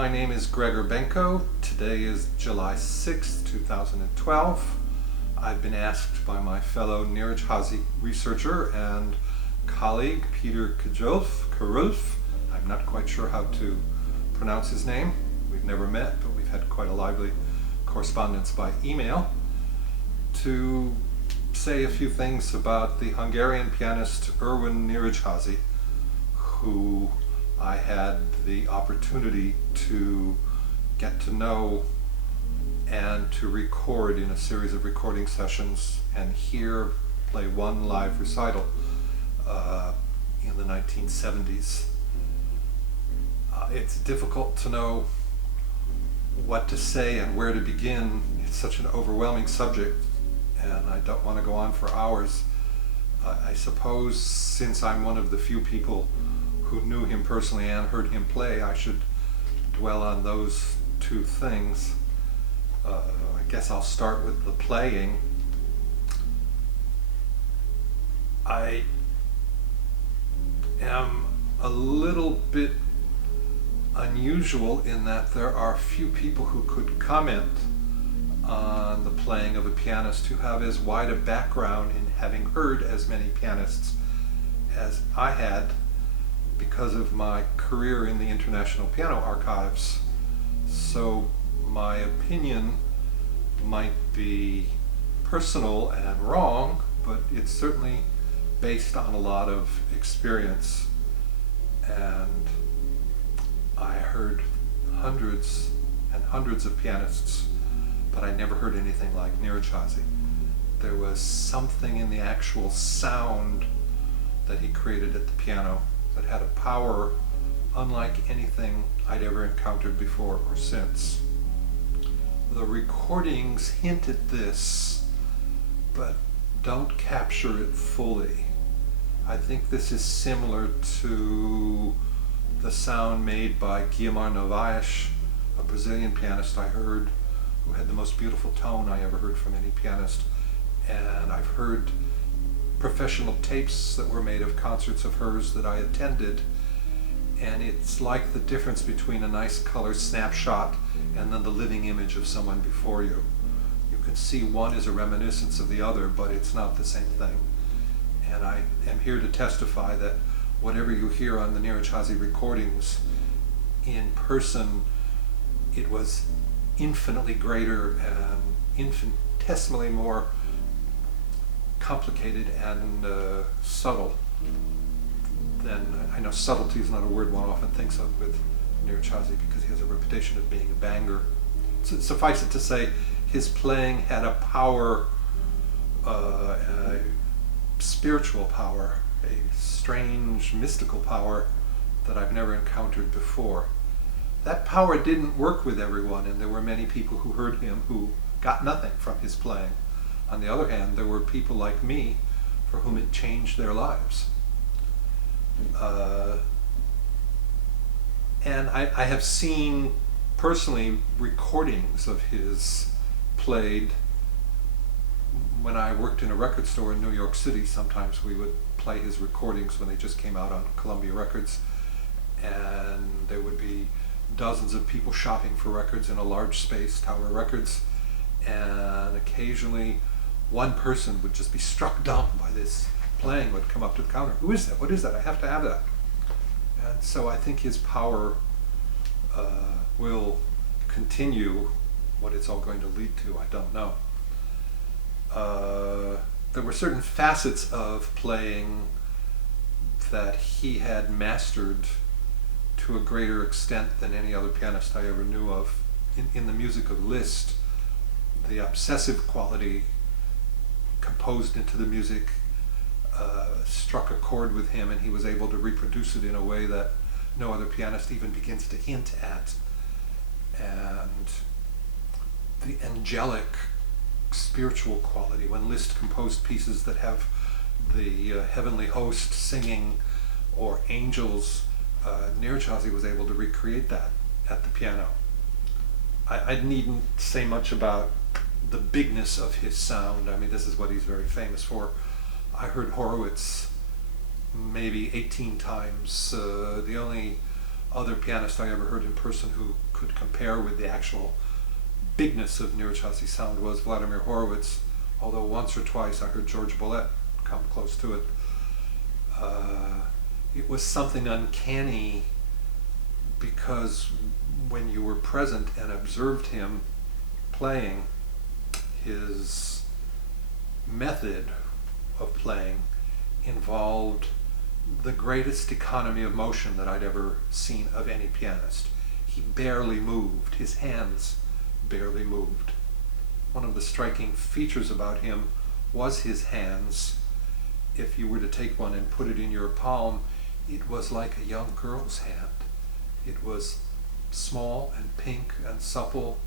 My name is Gregor Benko. Today is July 6, 2012. I've been asked by my fellow Nyiregyházi researcher and colleague Peter Kjærulff, I'm not quite sure how to pronounce his name. We've never met, but we've had quite a lively correspondence by email, to say a few things about the Hungarian pianist Erwin Nyiregyházi, who I had the opportunity to get to know and to record in a series of recording sessions and here play one live recital in the 1970s. It's difficult to know what to say and where to begin. It's such an overwhelming subject and I don't want to go on for hours. I suppose since I'm one of the few people who knew him personally and heard him play, I should dwell on those two things. I guess I'll start with the playing. I am a little bit unusual in that there are few people who could comment on the playing of a pianist who have as wide a background in having heard as many pianists as I had, because of my career in the International Piano Archives. So my opinion might be personal and wrong, but it's certainly based on a lot of experience. And I heard hundreds and hundreds of pianists, but I never heard anything like Nyiregyházi. There was something in the actual sound that he created at the piano that had a power unlike anything I'd ever encountered before or since. The recordings hint at this, but don't capture it fully. I think this is similar to the sound made by Kjærulff, a Brazilian pianist I heard, who had the most beautiful tone I ever heard from any pianist. And I've heard professional tapes that were made of concerts of hers that I attended, and it's like the difference between a nice color snapshot and then the living image of someone before you. You can see one is a reminiscence of the other, but it's not the same thing. And I am here to testify that whatever you hear on the Nyiregyházi recordings, in person it was infinitely greater and infinitesimally more complicated and subtle. Then I know subtlety is not a word one often thinks of with Nyiregyházi because he has a reputation of being a banger. Suffice it to say, his playing had a power, a spiritual power, a strange mystical power that I've never encountered before. That power didn't work with everyone, and there were many people who heard him who got nothing from his playing. On the other hand, there were people like me for whom it changed their lives. And I have seen personally recordings of his played. When I worked in a record store in New York City, sometimes we would play his recordings when they just came out on Columbia Records, and there would be dozens of people shopping for records in a large space, Tower Records, and occasionally one person would just be struck dumb by this playing, would come up to the counter. Who is that? What is that? I have to have that. And so I think his power will continue. What it's all going to lead to, I don't know. There were certain facets of playing that he had mastered to a greater extent than any other pianist I ever knew of. In the music of Liszt, the obsessive quality composed into the music struck a chord with him, and he was able to reproduce it in a way that no other pianist even begins to hint at. And the angelic spiritual quality, when Liszt composed pieces that have the heavenly host singing or angels, Nyiregyházi was able to recreate that at the piano. I needn't say much about the bigness of his sound. I mean, this is what he's very famous for. I heard Horowitz maybe 18 times. The only other pianist I ever heard in person who could compare with the actual bigness of Nyiregyházi's sound was Vladimir Horowitz, although once or twice I heard George Bolet come close to it. It was something uncanny because when you were present and observed him playing, his method of playing involved the greatest economy of motion that I'd ever seen of any pianist. He barely moved, his hands barely moved. One of the striking features about him was his hands. If you were to take one and put it in your palm, it was like a young girl's hand. It was small and pink and supple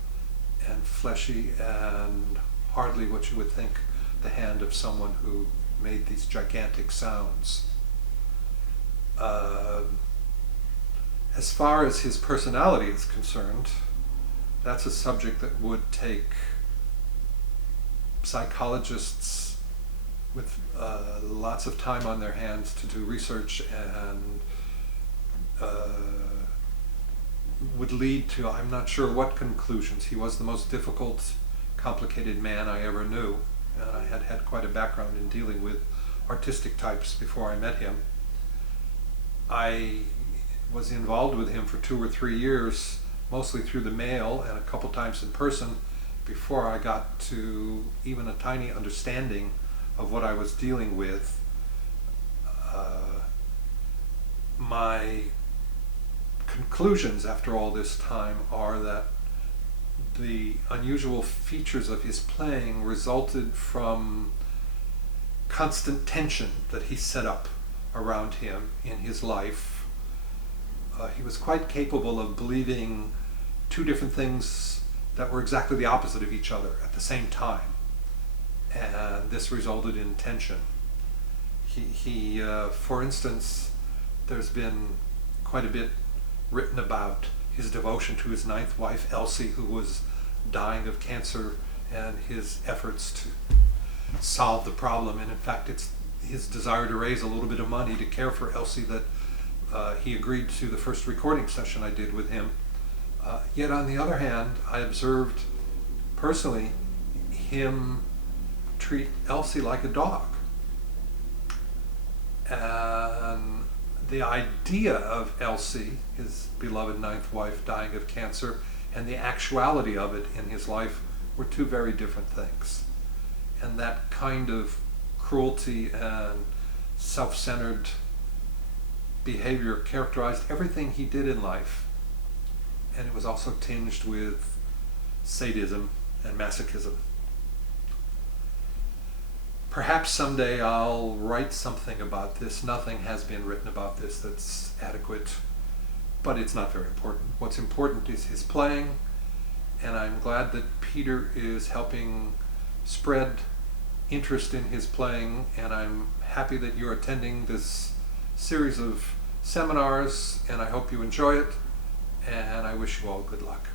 and fleshy and hardly what you would think the hand of someone who made these gigantic sounds. As far as his personality is concerned, that's a subject that would take psychologists with lots of time on their hands to do research, and would lead to I'm not sure what conclusions. He was the most difficult, complicated man I ever knew, and I had had quite a background in dealing with artistic types before I met him. I was involved with him for 2 or 3 years, mostly through the mail and a couple times in person, before I got to even a tiny understanding of what I was dealing with. My conclusions after all this time are that the unusual features of his playing resulted from constant tension that he set up around him in his life. He was quite capable of believing 2 different things that were exactly the opposite of each other at the same time, and this resulted in tension. He for instance, there's been quite a bit written about his devotion to his 9th wife, Elsie, who was dying of cancer, and his efforts to solve the problem. And in fact, it's his desire to raise a little bit of money to care for Elsie that he agreed to the first recording session I did with him. Yet on the other hand, I observed personally him treat Elsie like a dog. And the idea of Elsie, his beloved 9th wife, dying of cancer, and the actuality of it in his life were 2 very different things. And that kind of cruelty and self-centered behavior characterized everything he did in life. And it was also tinged with sadism and masochism. Perhaps someday I'll write something about this. Nothing has been written about this that's adequate, but it's not very important. What's important is his playing, and I'm glad that Peter is helping spread interest in his playing, and I'm happy that you're attending this series of seminars, and I hope you enjoy it, and I wish you all good luck.